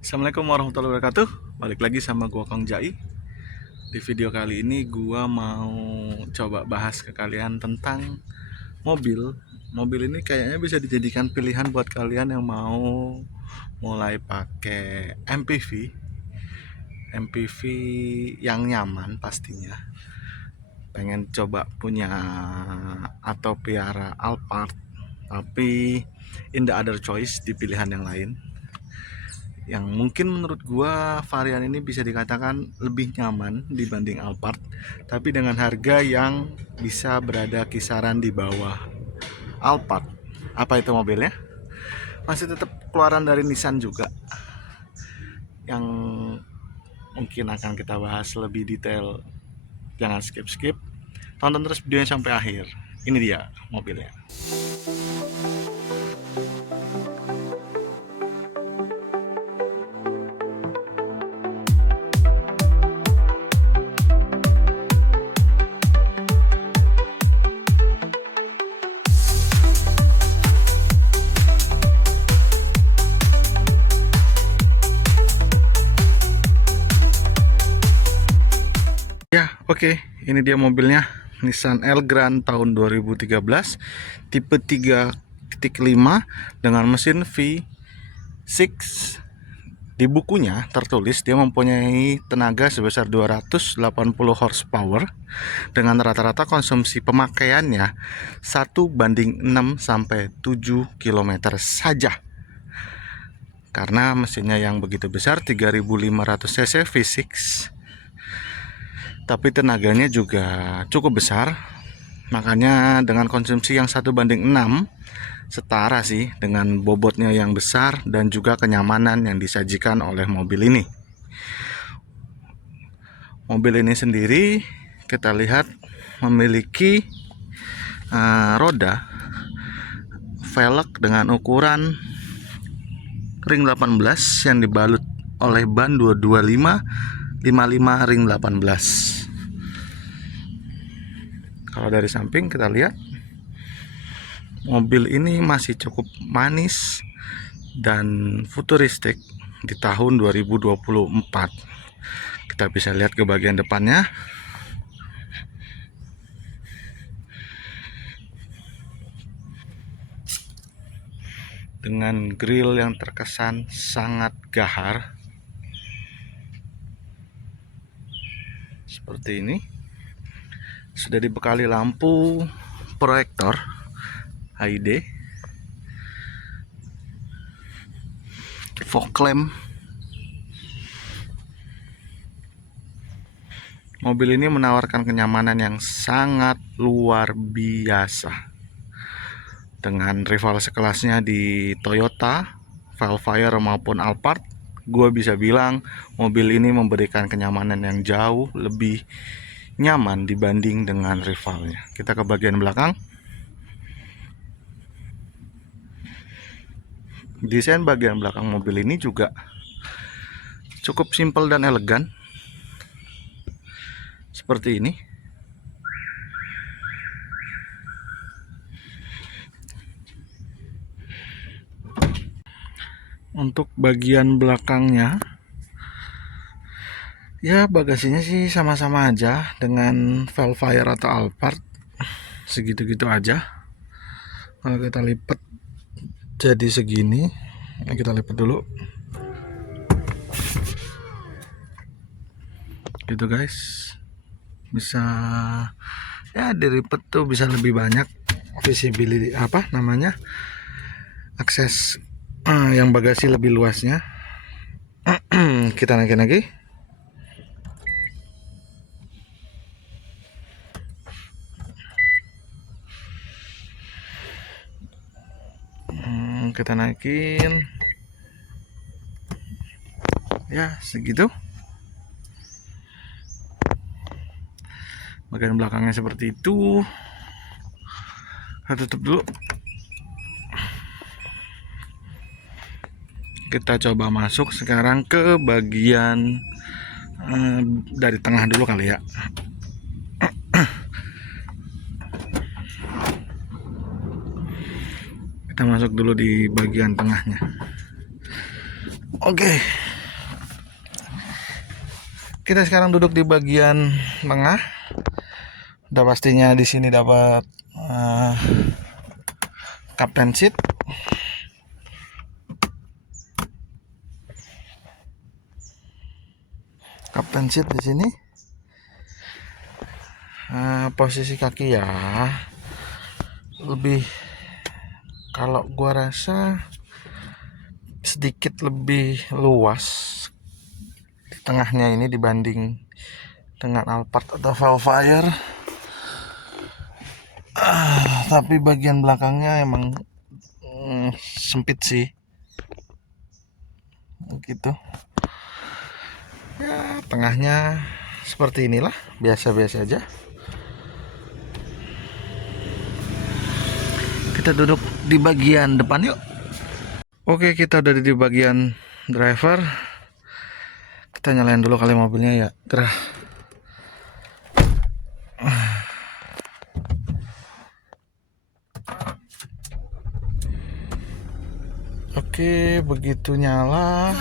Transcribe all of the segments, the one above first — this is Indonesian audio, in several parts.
Assalamualaikum warahmatullahi wabarakatuh. Balik lagi sama gua Kang Jai. Di video kali ini gua mau coba bahas ke kalian tentang mobil. Mobil ini kayaknya bisa dijadikan pilihan buat kalian yang mau mulai pakai MPV. MPV yang nyaman pastinya. Pengen coba punya atau piara Alphard, tapi in the other choice di pilihan yang lain. Yang mungkin menurut gua varian ini bisa dikatakan lebih nyaman dibanding Alphard, tapi dengan harga yang bisa berada kisaran di bawah Alphard. Apa itu mobilnya? Masih tetap keluaran dari Nissan juga, yang mungkin akan kita bahas lebih detail. Jangan skip-skip, tonton terus videonya sampai akhir. Ini dia mobilnya. Ya, oke. Ini dia mobilnya, Nissan Elgrand tahun 2013, tipe 3.5 dengan mesin V6. Di bukunya tertulis dia mempunyai tenaga sebesar 280 horsepower dengan rata-rata konsumsi pemakaiannya 1:6 sampai 7 km saja. Karena mesinnya yang begitu besar, 3500 cc V6, tapi tenaganya juga cukup besar, makanya dengan konsumsi yang 1:6 setara sih dengan bobotnya yang besar dan juga kenyamanan yang disajikan oleh mobil ini. Mobil ini sendiri kita lihat memiliki roda velg dengan ukuran ring 18 yang dibalut oleh ban 225 55 ring 18. Kalau dari samping kita lihat, mobil ini masih cukup manis dan futuristik di tahun 2024. Kita bisa lihat ke bagian depannya. Dengan grill yang terkesan sangat gahar. Seperti ini. Sudah dibekali lampu proyektor HID, fog lamp. Mobil ini menawarkan kenyamanan yang sangat luar biasa. Dengan rival sekelasnya di Toyota, Velfire maupun Alphard, gue bisa bilang mobil ini memberikan kenyamanan yang jauh lebih nyaman dibanding dengan rivalnya. Kita ke bagian belakang. Desain bagian belakang mobil ini juga cukup simpel dan elegan. Seperti ini. Untuk bagian belakangnya, ya bagasinya sih sama-sama aja dengan Velfire atau Alphard, segitu-gitu aja. Kalau kita lipat jadi segini, nah kita lipat dulu, gitu guys. Bisa ya dilipat tuh bisa lebih banyak visibility, akses yang bagasi lebih luasnya. Kita naikin lagi. Kita naikin ya segitu. Bagian belakangnya seperti itu. Kita tutup dulu. Kita coba masuk sekarang ke bagian dari tengah dulu kali ya. Kita masuk dulu di bagian tengahnya. Oke. Kita sekarang duduk di bagian tengah. Udah pastinya di sini dapat captain seat. Captain seat di sini. Posisi kaki ya lebih, kalau gua rasa sedikit lebih luas di tengahnya ini dibanding dengan Alphard atau Vellfire. Tapi bagian belakangnya emang sempit sih, gitu ya. Tengahnya seperti inilah, biasa-biasa aja. Kita duduk di bagian depan yuk. Oke, kita udah di bagian driver. Kita nyalain dulu kali mobilnya ya. Gerah. Oke, begitu nyala.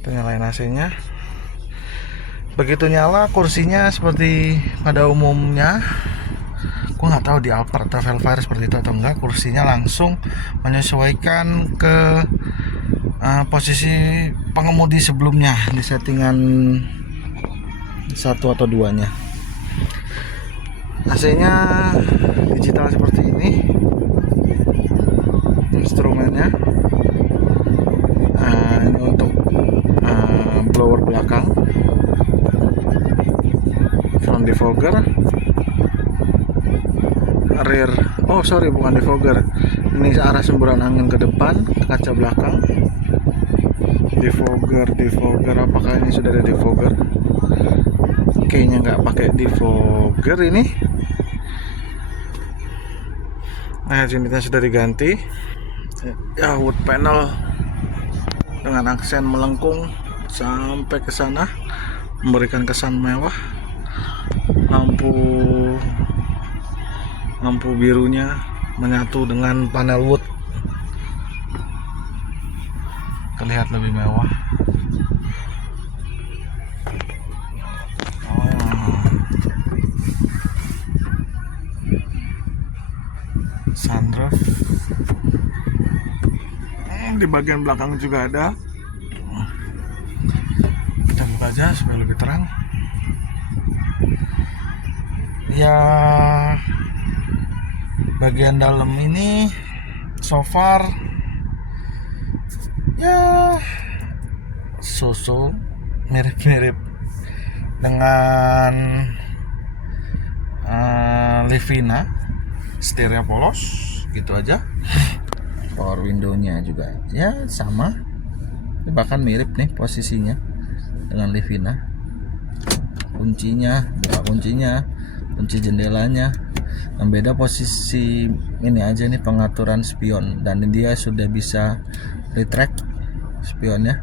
Kita nyalain AC-nya. Begitu nyala, kursinya seperti pada umumnya. Gue nggak tahu di Alphard atau Vellfire seperti itu atau enggak. Kursinya langsung menyesuaikan ke posisi pengemudi sebelumnya di settingan 1 atau 2-nya. AC-nya digital seperti ini. Instrumennya ini untuk blower belakang, front defogger, rear, bukan defogger, ini arah semburan angin ke depan, kaca belakang, defogger, apakah ini sudah ada defogger? Kayaknya nggak pakai defogger ini. Nah, unitnya sudah diganti ya, wood panel dengan aksen melengkung sampai ke sana, memberikan kesan mewah. Lampu birunya menyatu dengan panel wood, terlihat lebih mewah. Sunroof di bagian belakang juga ada. Kita buka aja supaya lebih terang. Ya, bagian dalam ini so far ya so-so, mirip-mirip dengan Livina. Setirnya polos, gitu aja. Power window-nya juga ya sama, bahkan mirip nih posisinya dengan Livina. Kunci jendelanya. Yang beda posisi ini aja nih, pengaturan spion, dan dia sudah bisa retract spionnya.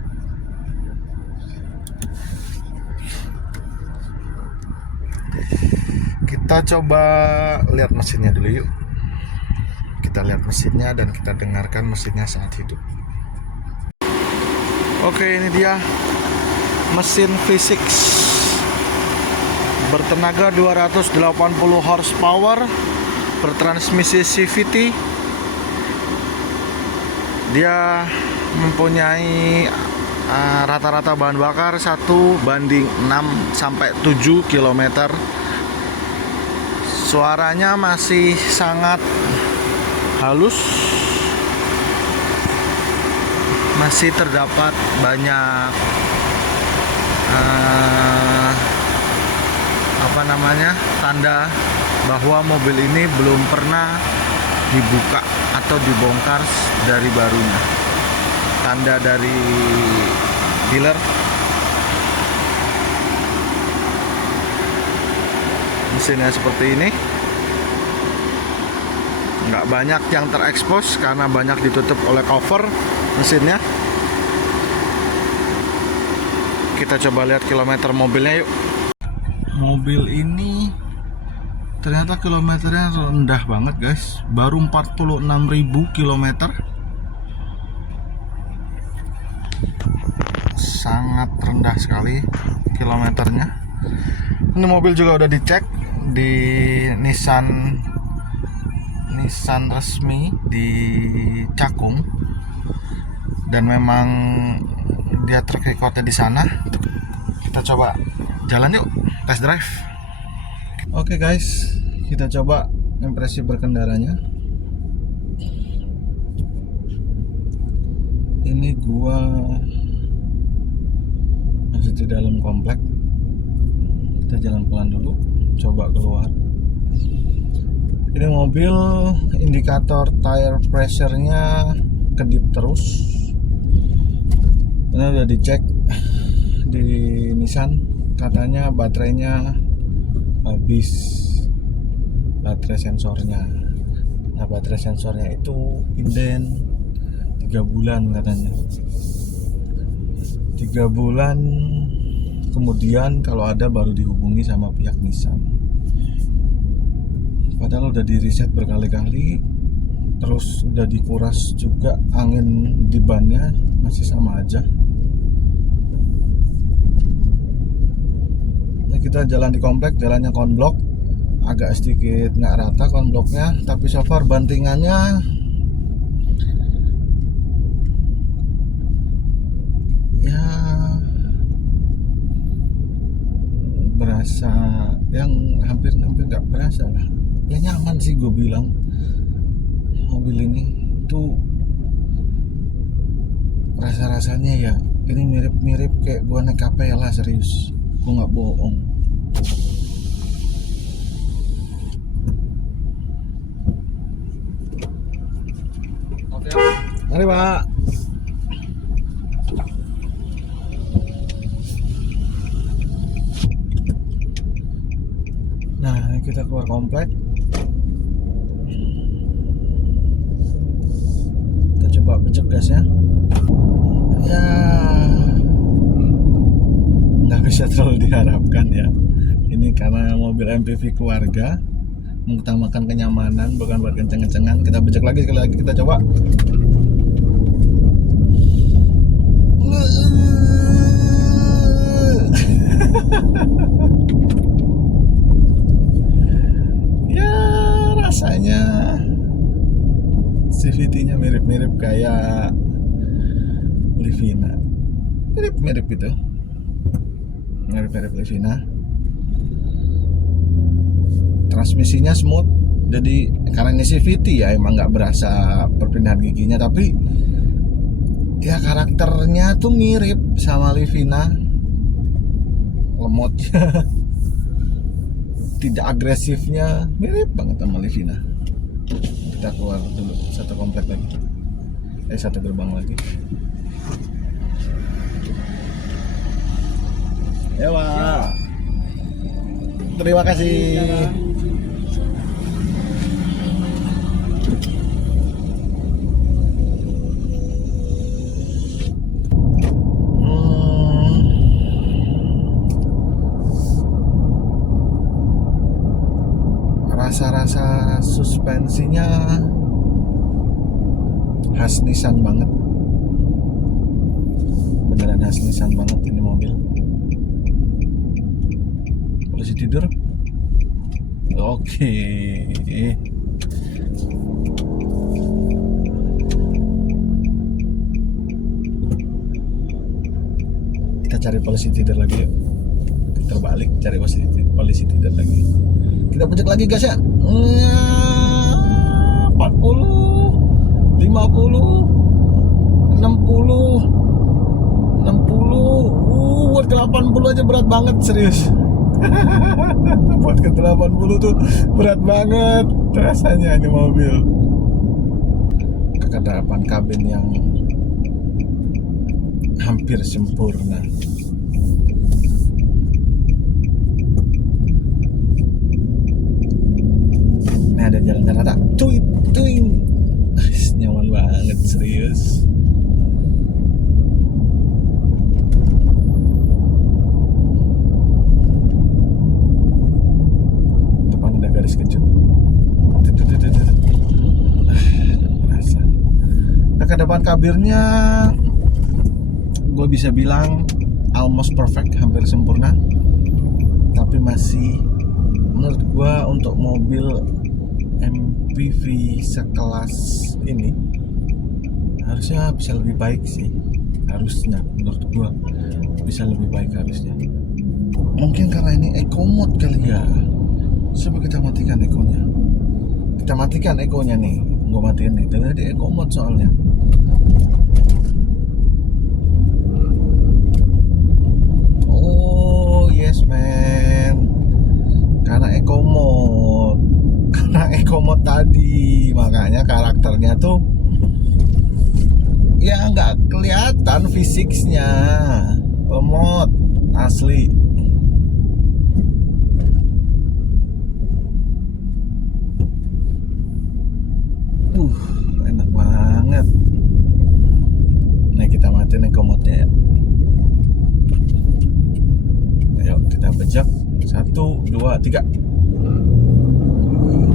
Kita coba lihat mesinnya dulu yuk. Kita lihat mesinnya dan kita dengarkan mesinnya saat hidup. Oke, ini dia mesin V6 bertenaga 280 horsepower, bertransmisi CVT. Dia mempunyai rata-rata bahan bakar 1:6 sampai 7 km. Suaranya masih sangat halus, masih terdapat banyak tanda bahwa mobil ini belum pernah dibuka atau dibongkar dari barunya. Tanda dari dealer. Mesinnya seperti ini, nggak banyak yang terekspos karena banyak ditutup oleh cover mesinnya. Kita coba lihat kilometer mobilnya yuk. Mobil ini ternyata kilometernya rendah banget guys, baru 46.000 kilometer. sangat rendah sekali kilometernya. Ini mobil juga udah dicek di Nissan resmi di Cakung, dan memang dia track recordnya di sana. Kita coba jalan yuk, test drive. Oke guys, kita coba impresi berkendaranya. Ini gua masih di dalam komplek. Kita jalan pelan dulu, coba keluar. Ini mobil indikator tire pressure-nya kedip terus. Ini udah dicek di Nissan, katanya baterainya habis, baterai sensornya. Nah, baterai sensornya itu inden 3 bulan katanya. 3 bulan kemudian kalau ada baru dihubungi sama pihak Nissan. Padahal udah di reset berkali-kali, terus udah dikuras juga angin di bannya, masih sama aja. Nah, kita jalan di komplek, jalannya konblok, agak sedikit nggak rata konbloknya, tapi so far bantingannya ya berasa, yang hampir nggak berasa lah. Ya nyaman sih gue bilang. Mobil ini tuh rasa-rasanya ya ini mirip-mirip kayak gue naik Capella, serius, gue nggak bohong. Oke, mari Pak. Nah, ini kita keluar komplek. Kita coba pecek gasnya. Ya, nggak bisa terlalu diharapkan ya. Ini karena mobil MPV keluarga, mengutamakan kenyamanan bukan buat kenceng-kencengan. Kita pecek lagi, sekali lagi kita coba. Ya, rasanya CVT-nya mirip-mirip kayak Livina, mirip-mirip itu, mirip-mirip Livina. Transmisinya smooth, jadi karena ini CVT ya emang nggak berasa perpindahan giginya, tapi ya karakternya tuh mirip sama Livina, lemotnya, tidak agresifnya mirip banget sama Livina. Kita keluar dulu satu komplek lagi, satu gerbang lagi. Ya Pak, terima kasih. Rasa-rasa suspensinya khas Nissan banget, beneran khas Nissan banget ini mobil. Polisi tidur. Oke. Kita cari polisi tidur lagi yuk. Terbalik, cari polisi tidur lagi. Kita pencet lagi gas ya. 40, 50, 60, buat ke 80 aja berat banget, serius. Buat ke 80 tuh berat banget rasanya ini mobil. Kedalaman kabin yang hampir sempurna. Nah, ada jalan rata, tuing, nyaman banget, serius. Depan ada garis kejut. Merasa. Nah, ke depan kabirnya gue bisa bilang almost perfect, hampir sempurna. Tapi masih menurut gue untuk mobil MPV sekelas ini harusnya bisa lebih baik sih. Harusnya menurut gue bisa lebih baik harusnya. Mungkin karena ini eco mode kali ya. Coba kita matikan ekonya. Kita matikan ekonya nih. Gue matiin nih. Tadi eco mode soalnya. Oh yes man. Karena eco mode. Karena eco mode tadi, makanya karakternya tuh ya nggak kelihatan fisiknya. Lemot asli. Enak banget. Nah kita matiin eco mode-nya ya. Ayo kita bejak. 1, 2, 3.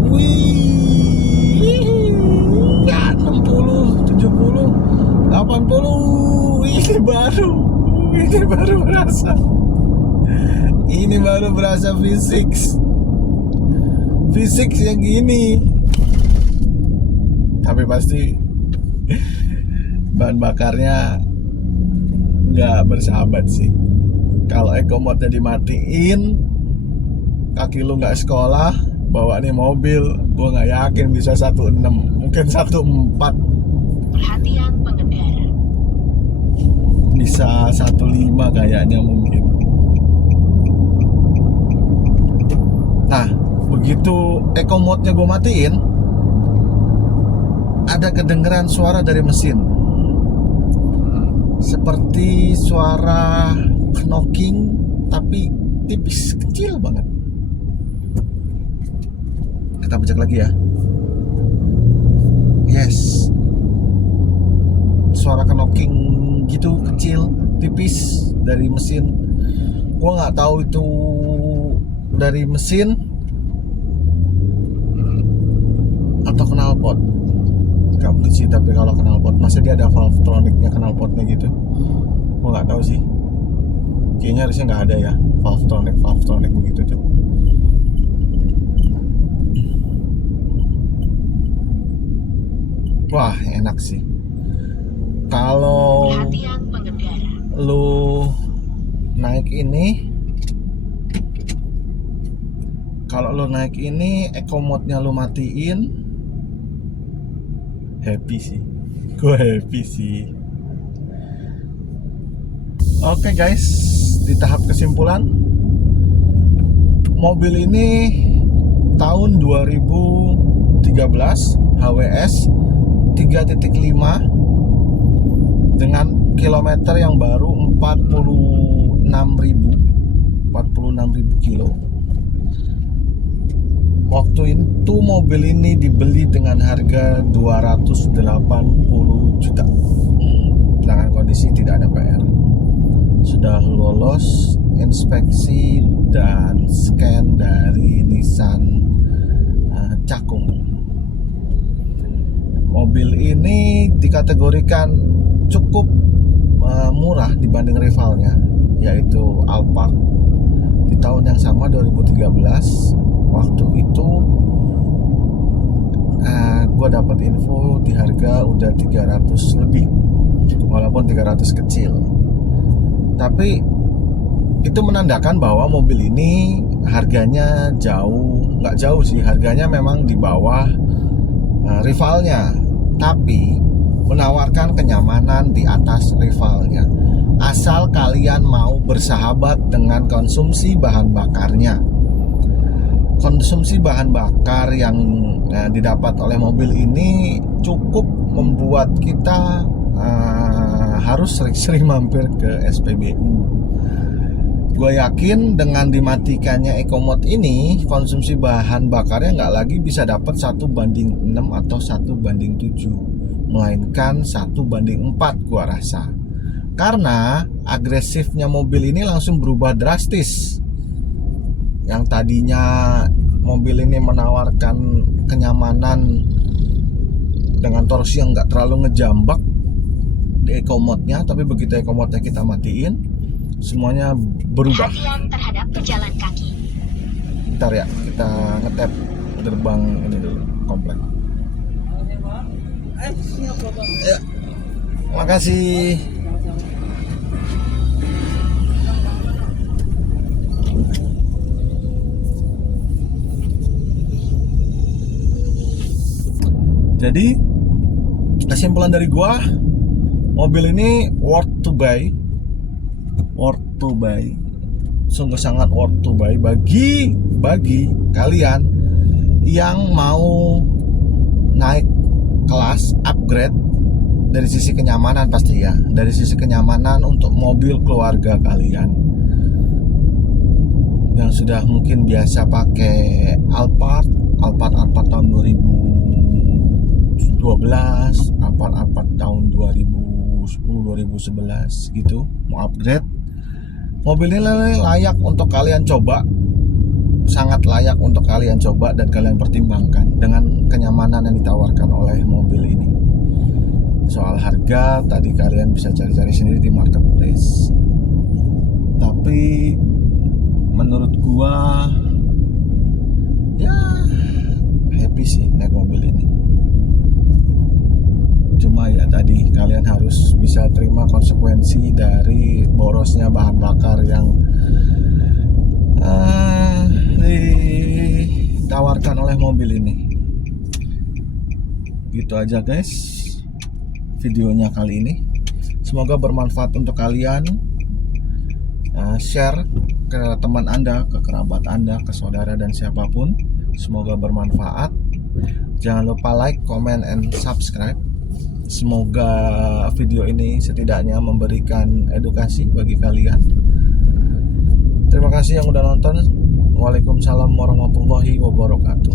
Wih, ya 60, 70, 80. Ini baru berasa. Ini baru berasa fisik yang gini. Tapi pasti bahan bakarnya nggak bersahabat sih. Kalau eco mode-nya dimatiin, kaki lu nggak sekolah, bawa nih mobil, gue nggak yakin bisa 16, mungkin 14. Perhatian pengendara. Bisa 15 kayaknya mungkin. Nah, begitu eco mode-nya gue matiin, ada kedengeran suara dari mesin. Seperti suara knocking tapi tipis, kecil banget. Kita bejak lagi ya. Yes. Suara knocking gitu kecil, tipis dari mesin. Gua nggak tahu itu dari mesin atau knalpot. Gak mungkin sih, tapi kalau knalpot masih dia ada valvetronicnya, knalpotnya gitu. Gua nggak tahu sih. Kayaknya harusnya nggak ada ya valvetronic begitu tuh. Wah enak sih. Kalau lu naik ini, eco mode-nya lu matiin, happy sih. Gue happy sih. Oke guys, di tahap kesimpulan, mobil ini tahun 2013, HWS 3.5 dengan kilometer yang baru 46.000 kilo. Waktu itu mobil ini dibeli dengan harga 280 juta dengan kondisi tidak ada PR. Sudah lolos inspeksi dan scan dari Nissan Cakung. Mobil ini dikategorikan cukup murah dibanding rivalnya, yaitu Alphard. Di tahun yang sama 2013, waktu itu gue dapat info di harga udah 300 lebih, walaupun 300 kecil. Tapi itu menandakan bahwa mobil ini harganya nggak jauh sih, harganya memang di bawah rivalnya, tapi menawarkan kenyamanan di atas rivalnya, asal kalian mau bersahabat dengan konsumsi bahan bakarnya. Konsumsi bahan bakar yang didapat oleh mobil ini cukup membuat kita harus sering-sering mampir ke SPBU. Gue yakin dengan dimatikannya eco mode ini, konsumsi bahan bakarnya nggak lagi bisa dapat 1:6 atau 1:7, melainkan 1:4 gue rasa. Karena agresifnya mobil ini langsung berubah drastis. Yang tadinya mobil ini menawarkan kenyamanan dengan torsi yang nggak terlalu ngejambak, di eco mode-nya, tapi begitu eco mode-nya kita matiin, semuanya berubah. Perhatian terhadap pejalan kaki. Bentar ya, kita ngetap gerbang ini dulu, komplek. Ya, makasih. Jadi kesimpulan dari gua, mobil ini worth to buy, sungguh sangat worth to buy bagi kalian yang mau naik kelas, upgrade dari sisi kenyamanan pasti ya, dari sisi kenyamanan untuk mobil keluarga kalian yang sudah mungkin biasa pakai Alphard tahun 2012, Alphard tahun 2010-2011 gitu, mau upgrade. Mobil ini layak untuk kalian coba, sangat layak untuk kalian coba dan kalian pertimbangkan dengan kenyamanan yang ditawarkan oleh mobil ini. Soal harga tadi kalian bisa cari-cari sendiri di marketplace. Tapi menurut gua ya happy sih naik mobil ini. Cuma ya tadi kalian harus bisa terima konsekuensi dari borosnya bahan bakar yang ditawarkan oleh mobil ini. Gitu aja guys videonya kali ini. Semoga bermanfaat untuk kalian. Share ke teman Anda, ke kerabat Anda, ke saudara dan siapapun. Semoga bermanfaat. Jangan lupa like, comment, and subscribe. Semoga video ini setidaknya memberikan edukasi bagi kalian. Terima kasih yang udah nonton. Waalaikumsalam warahmatullahi wabarakatuh.